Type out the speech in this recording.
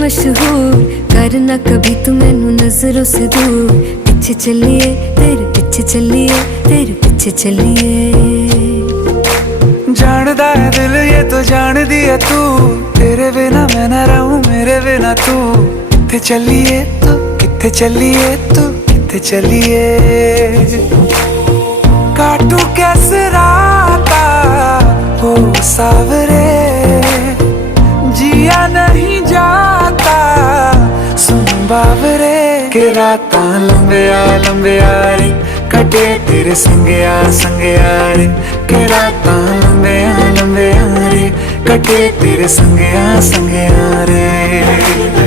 मशहूर, करना कभी तू मैनू नजरों से दूर। पीछे चलिए तेरे पीछे चलिए, तेरे पीछे चलिए। जानदा है दिल ये तो जान दिया तू, तेरे बिना मैं ना रहूं मेरे बिना तू। किथे चलिए तू, किथे चलिए तू, किथे चलिए। काटू कैसे राता हो सावरे, जिया नहीं जाता सुन बावरे। के रातां लंबिया लंबिया रे, कटे तेरे संगया संगया रे। के रातां लंबिया लंबिया रे, कटे तेरे संगया संगया रे।